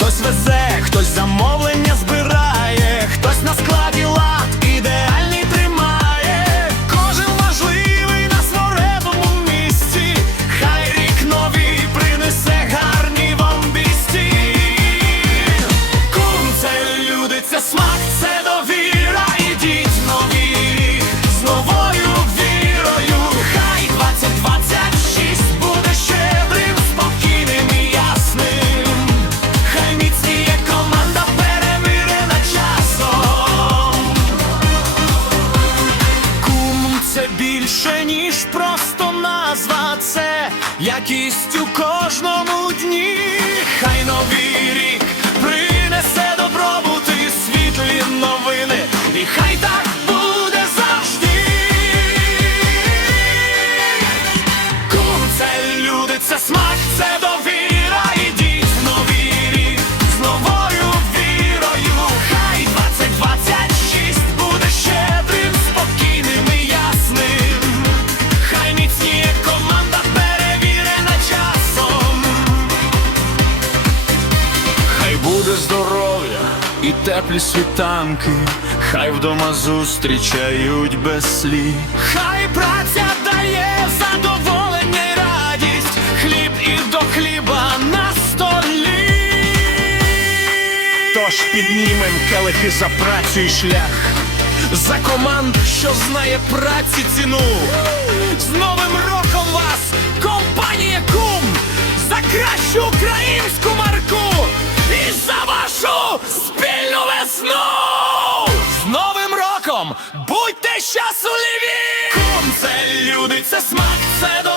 хтось везе, хтось замовлення збирає, хтось на складі лад ідеальний тримає, кожен важливий на своєму місці, хай рік новий принесе гарні вам бісті. Кум це люди, це смак, це. Більше, ніж просто назва. Це якість у кожному дні. Хай новий рік принесе добробут і теплі світанки, хай вдома зустрічають без слів. Хай праця дає задоволення й радість, хліб і до хліба на столі. Тож піднімем келихи за працю і шлях, за команду, що знає праці ціну. З Новим роком вас, компанія Кум, за кращу українську Це смак, це